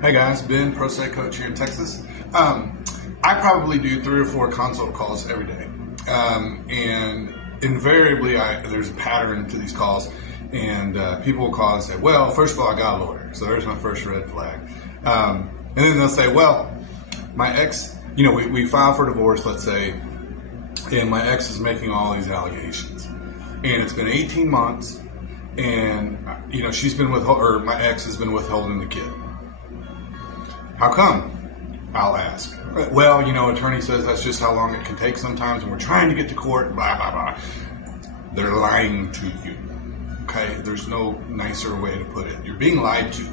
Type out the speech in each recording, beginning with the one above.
Hey guys, Ben, Pro Se Coach here in Texas. I probably do 3 or 4 consult calls every day. And invariably, there's a pattern to these calls. And people will call and say, well, first of all, I got a lawyer. So there's my first red flag. And then they'll say, well, my ex, we file for divorce, let's say, and my ex is making all these allegations. And it's been 18 months, and, she's been or my ex has been withholding the kid. How come? I'll ask. Well, attorney says that's just how long it can take sometimes, and we're trying to get to court, blah, blah, blah. They're lying to you, okay? There's no nicer way to put it. You're being lied to.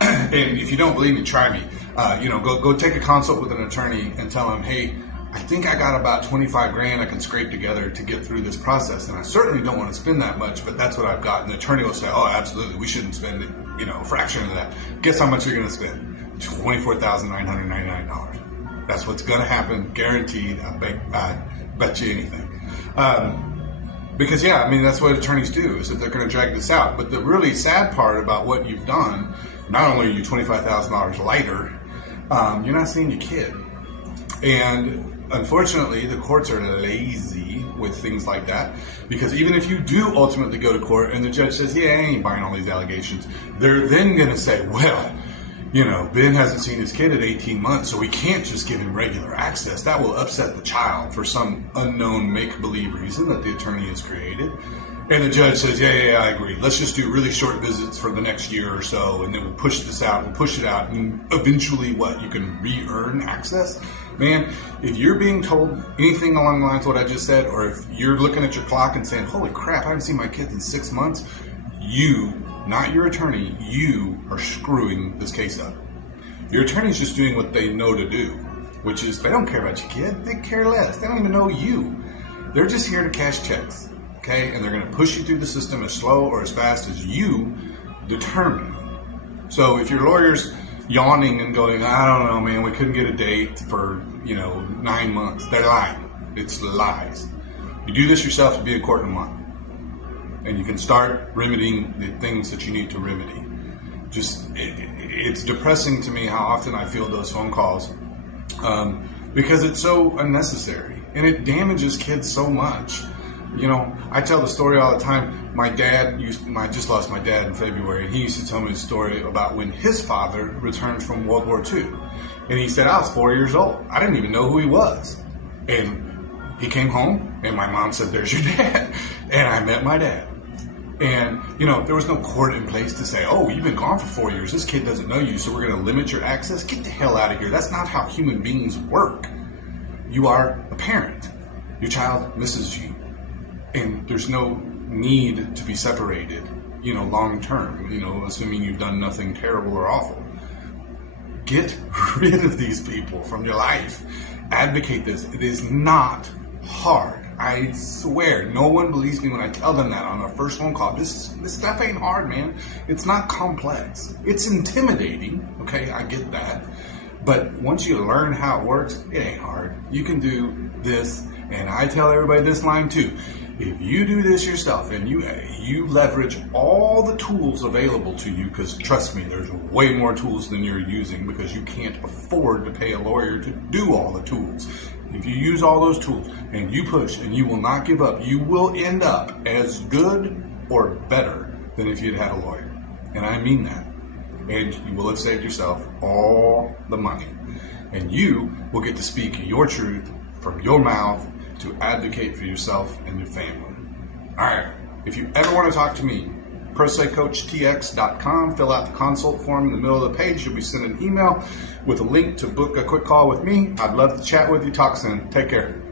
And if you don't believe me, try me. Go take a consult with an attorney and tell him, hey, I think I got about 25 grand I can scrape together to get through this process, and I certainly don't want to spend that much, but that's what I've got. And the attorney will say, oh, absolutely, we shouldn't spend a fraction of that. Guess how much you're going to spend? $24,999. That's what's going to happen, guaranteed. I bet you anything. Because that's what attorneys do, is that they're going to drag this out. But the really sad part about what you've done, not only are you $25,000 lighter, you're not seeing your kid. And unfortunately, the courts are lazy with things like that, because even if you do ultimately go to court and the judge says, yeah, I ain't buying all these allegations, they're then going to say, well, Ben hasn't seen his kid in 18 months, so we can't just give him regular access. That will upset the child for some unknown make-believe reason that the attorney has created. And the judge says, yeah, I agree. Let's just do really short visits for the next year or so, and then we'll push this out, we'll push it out, and eventually you can re-earn access? Man, if you're being told anything along the lines of what I just said, or if you're looking at your clock and saying, holy crap, I haven't seen my kids in 6 months, you, not your attorney, you are screwing this case up. Your attorney's just doing what they know to do, which is they don't care about your kid. They care less. They don't even know you. They're just here to cash checks, okay? And they're going to push you through the system as slow or as fast as you determine. So if your lawyer's yawning and going, I don't know, man, we couldn't get a date for, 9 months, they're lying. It's lies. You do this yourself, you'll be in court in a month. And you can start remedying the things that you need to remedy. It's depressing to me how often I field those phone calls because it's so unnecessary and it damages kids so much. I tell the story all the time. I just lost my dad in February, and he used to tell me a story about when his father returned from World War II. And he said, I was 4 years old. I didn't even know who he was. And he came home, and my mom said, there's your dad. And I met my dad. And, there was no court in place to say, oh, you've been gone for 4 years. This kid doesn't know you, so we're going to limit your access. Get the hell out of here. That's not how human beings work. You are a parent. Your child misses you. And there's no need to be separated, long term, assuming you've done nothing terrible or awful. Get rid of these people from your life. Advocate this. It is not hard. I swear, no one believes me when I tell them that on our first phone call. This stuff ain't hard, man. It's not complex. It's intimidating, okay? I get that. But once you learn how it works, it ain't hard. You can do this, and I tell everybody this line too. If you do this yourself and you leverage all the tools available to you, because trust me, there's way more tools than you're using because you can't afford to pay a lawyer to do all the tools. If you use all those tools and you push and you will not give up, you will end up as good or better than if you'd had a lawyer. And I mean that. And you will have saved yourself all the money. And you will get to speak your truth from your mouth to advocate for yourself and your family. All right. If you ever want to talk to me, prosecoachtx.com. Fill out the consult form in the middle of the page. You'll be sent an email with a link to book a quick call with me. I'd love to chat with you. Talk soon. Take care.